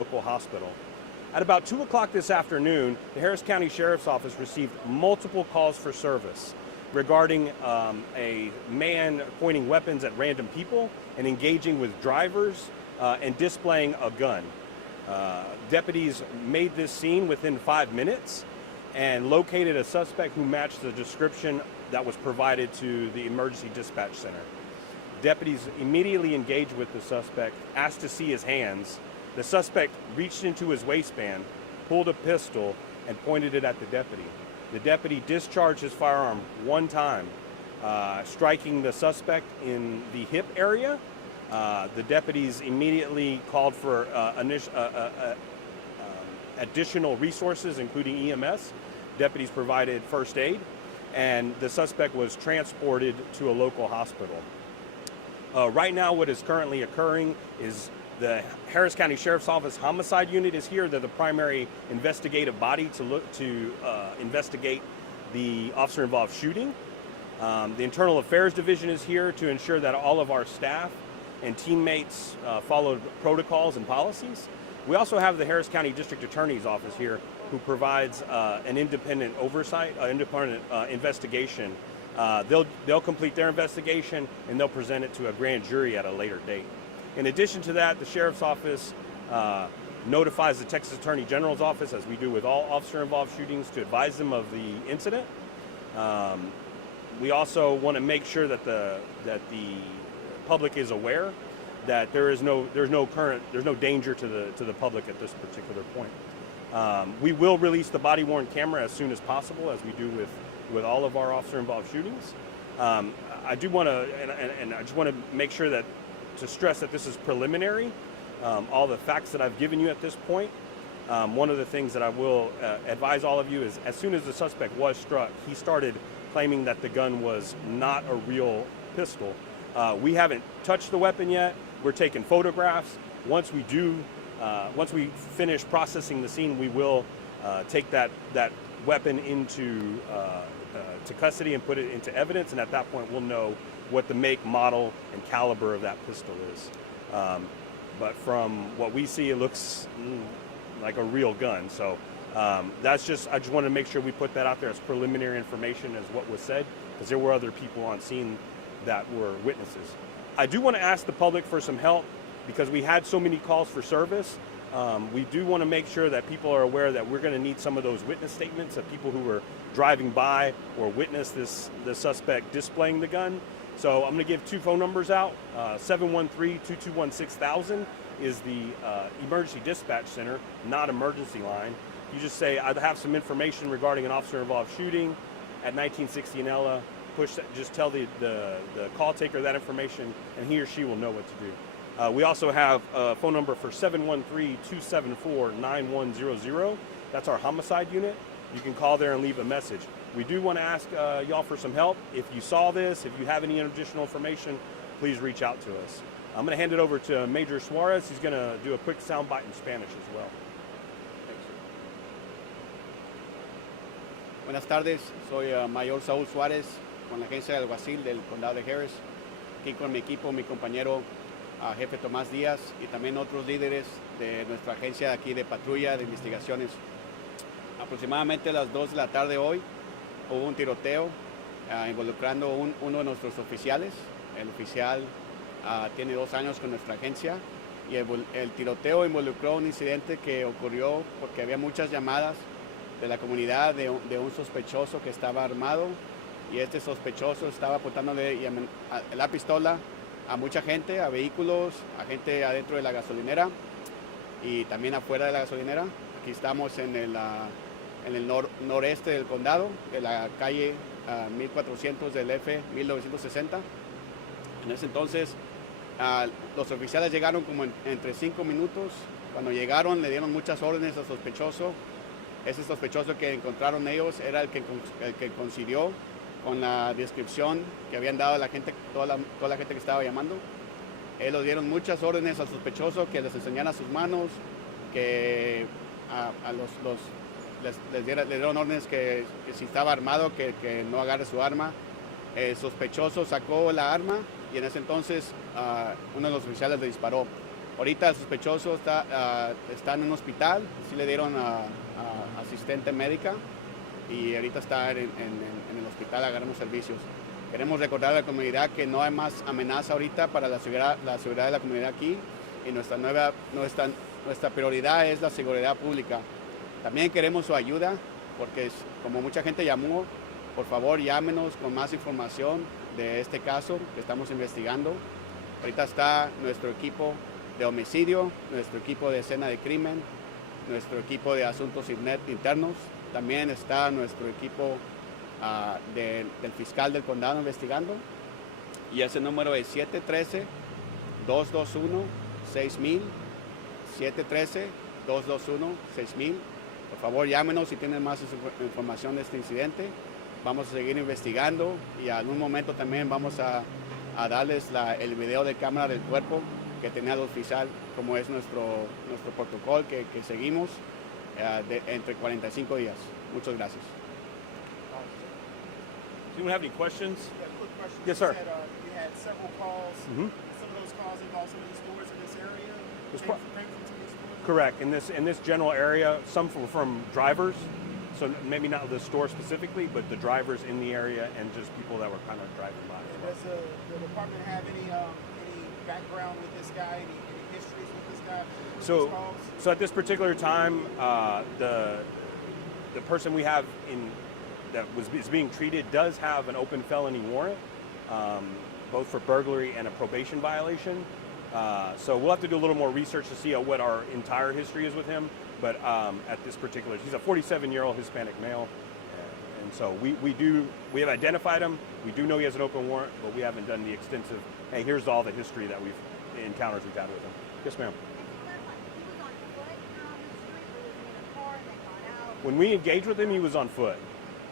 local hospital. At about 2 o'clock this afternoon, the Harris County Sheriff's Office received multiple calls for service regarding a man pointing weapons at random people and engaging with drivers and displaying a gun. Deputies made this scene within 5 minutes and located a suspect who matched the description that was provided to the emergency dispatch center. Deputies immediately engaged with the suspect, asked to see his hands. The suspect reached into his waistband, pulled a pistol, and pointed it at the deputy. The deputy discharged his firearm one time, striking the suspect in the hip area. The deputies immediately called for additional resources, including EMS. Deputies provided first aid, and the suspect was transported to a local hospital. Right now, what is currently occurring is the Harris County Sheriff's Office Homicide Unit is here. They're the primary investigative body to investigate the officer-involved shooting. The Internal Affairs Division is here to ensure that all of our staff and teammates followed protocols and policies. We also have the Harris County District Attorney's Office here, who provides an independent oversight, independent investigation. They'll complete their investigation and they'll present it to a grand jury at a later date. In addition to that, the Sheriff's Office notifies the Texas Attorney General's Office, as we do with all officer-involved shootings, to advise them of the incident. We also want to make sure that the public is aware that there's no danger to the public at this particular point. We will release the body-worn camera as soon as possible, as we do with all of our officer-involved shootings. I do want to, and I just want to make sure to stress that this is preliminary. All the facts that I've given you at this point. One of the things that I will advise all of you is, as soon as the suspect was struck, he started claiming that the gun was not a real pistol. We haven't touched the weapon yet. We're taking photographs. Once we finish processing the scene, we will take that weapon into to custody and put it into evidence, and at that point we'll know what the make, model, and caliber of that pistol is. But from what we see, it looks like a real gun. So I just want to make sure we put that out there as preliminary information as what was said, because there were other people on scene that were witnesses. I do want to ask the public for some help, because we had so many calls for service. We do want to make sure that people are aware that we're going to need some of those witness statements of people who were driving by or witnessed the suspect displaying the gun. So I'm going to give 2 phone numbers out. 713-221-6000 is the emergency dispatch center, not emergency line. You just say, I have some information regarding an officer-involved shooting at 1960 and Ella. Just tell the call taker that information, and he or she will know what to do. We also have a phone number for 713-274-9100. That's our homicide unit. You can call there and leave a message. We do want to ask y'all for some help. If you saw this, if you have any additional information, please reach out to us. I'm going to hand it over to Major Suarez. He's going to do a quick soundbite in Spanish as well. Buenas tardes, soy Mayor Saúl Suárez con la agencia del alguacil del condado de Harris. Aquí con mi equipo, mi compañero jefe Tomás Díaz y también otros líderes de nuestra agencia aquí de patrulla de investigaciones. Aproximadamente a las 2 de la tarde hoy hubo un tiroteo involucrando uno de nuestros oficiales. El oficial tiene 2 años con nuestra agencia y el tiroteo involucró un incidente que ocurrió porque había muchas llamadas de la comunidad de un sospechoso que estaba armado, y este sospechoso estaba apuntándole la pistola a mucha gente, a vehículos, a gente adentro de la gasolinera y también afuera de la gasolinera. Aquí estamos en el noreste del condado, de la calle 1400 del F 1960. En ese entonces los oficiales llegaron como entre 5 minutos. Cuando llegaron le dieron muchas órdenes al sospechoso. Ese sospechoso que encontraron ellos era el que coincidió con la descripción que habían dado la gente, toda la gente que estaba llamando. Ellos dieron muchas órdenes al sospechoso, que les enseñara sus manos, que les dieron órdenes que si estaba armado, que no agarre su arma. El sospechoso sacó la arma y en ese entonces uno de los oficiales le disparó. Ahorita el sospechoso está en un hospital, sí le dieron a asistente médica y ahorita está en el hospital agarrando servicios. Queremos recordar a la comunidad que no hay más amenaza ahorita para la seguridad de la comunidad aquí y nuestra prioridad es la seguridad pública. También queremos su ayuda porque como mucha gente llamó, por favor llámenos con más información de este caso que estamos investigando. Ahorita está nuestro equipo de homicidio, nuestro equipo de escena de crimen, nuestro equipo de asuntos internos. También está nuestro equipo del fiscal del condado investigando. Y ese número es 713-221-6000. 713-221-6000. Por favor, llámenos si tienen más información de este incidente. Vamos a seguir investigando y en un momento también vamos a darles el video de cámara del cuerpo que tenía el oficial, como es nuestro protocolo que seguimos entre 45 días. Muchas gracias. Do you have any questions? Yeah, quick question. Yes, sir. You said you had several calls. Mhm. Some of those calls involved some of the stores in this area. It's Came pro- from some of these stores? Correct. In this general area, some were from drivers, so maybe not the store specifically, but the drivers in the area and just people that were kind of driving by. And does the department have any background with this guy? Any histories with this guy? With these calls? So at this particular time, the person we have is being treated does have an open felony warrant, both for burglary and a probation violation. So we'll have to do a little more research to see what our entire history is with him. But at this particular, he's a 47-year-old Hispanic male, and so we have identified him. We do know he has an open warrant, but we haven't done the extensive. Hey, here's all the history that encounters we've had with him. Yes, ma'am. When we engaged with him, he was on foot.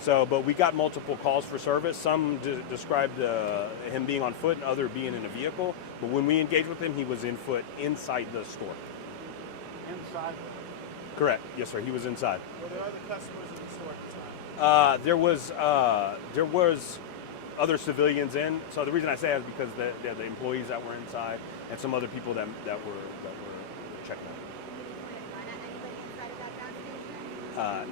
So, but we got multiple calls for service. Some described him being on foot and other being in a vehicle. But when we engaged with him, he was in foot inside the store. Inside? Correct. Yes, sir. He was inside. Were there other customers in the store at the time? There was other civilians in. So the reason I say that is because the employees that were inside and some other people that were checked out.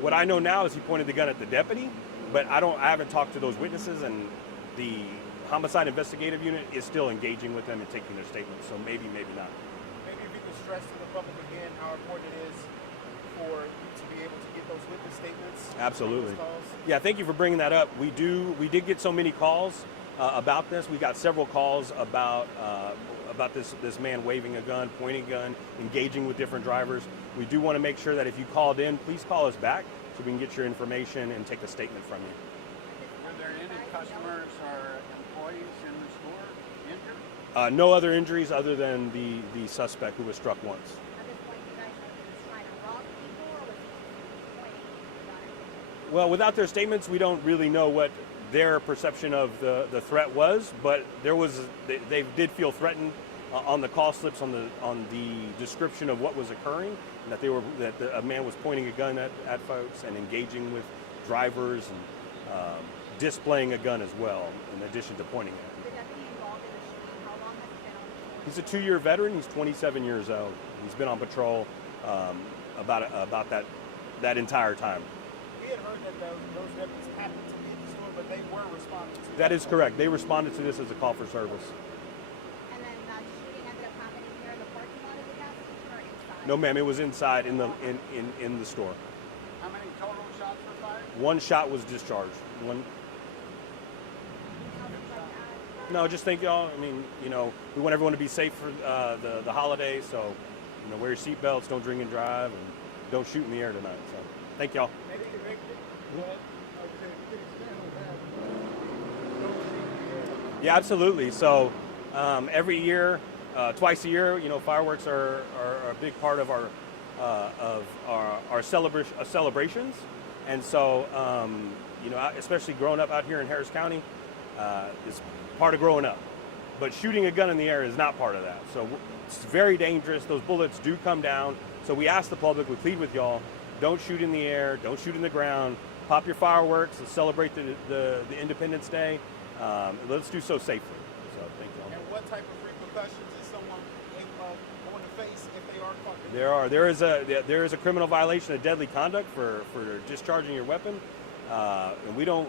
What I know now is he pointed the gun at the deputy, but I haven't talked to those witnesses, and the homicide investigative unit is still engaging with them and taking their statements. So maybe not. Maybe if you could stress to the public again how important it is for you to be able to get those witness statements. Absolutely. Those calls. Yeah, thank you for bringing that up. We did get so many calls about this. We got several calls about this man waving a gun, pointing a gun, engaging with different drivers. We do want to make sure that if you called in, please call us back so we can get your information and take a statement from you. Were there any customers or employees in the store injured? No other injuries other than the suspect who was struck once. Well, without their statements, we don't really know what their perception of the threat was, but they did feel threatened on the call slips, on the description of what was occurring, and that a man was pointing a gun at folks and engaging with drivers and displaying a gun as well, in addition to pointing at them. He's a 2-year veteran. He's 27 years old. He's been on patrol about that entire time. We had heard that those deputies happened to be in the store, but they were responding to That is correct. They responded to this as a call for service. And then the shooting ended up happening here in the parking lot of the gas station or inside? No, ma'am. It was inside in the store. How many total shots were fired? One shot was discharged. No, just thank y'all. I mean, we want everyone to be safe for the holiday. So, wear your seatbelts, don't drink and drive, and don't shoot in the air tonight. So, thank y'all. Yeah, absolutely. So, every year, twice a year, fireworks are a big part of our celebrations, and so especially growing up out here in Harris County, is part of growing up. But shooting a gun in the air is not part of that. So it's very dangerous. Those bullets do come down. So we ask the public, we plead with y'all, don't shoot in the air, don't shoot in the ground, pop your fireworks, let's celebrate the Independence Day. Let's do so safely. So thank you all. And what type of repercussions is someone There is a criminal violation of deadly conduct for discharging your weapon, and we don't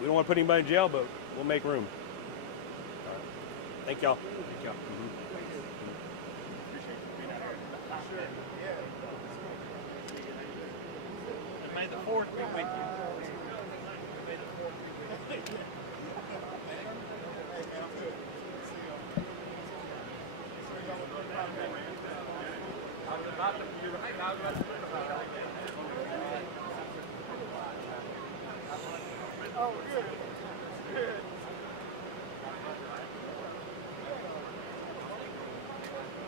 want to put anybody in jail, but we'll make room. All right. Thank y'all. Thank you. And may the fourth be with you.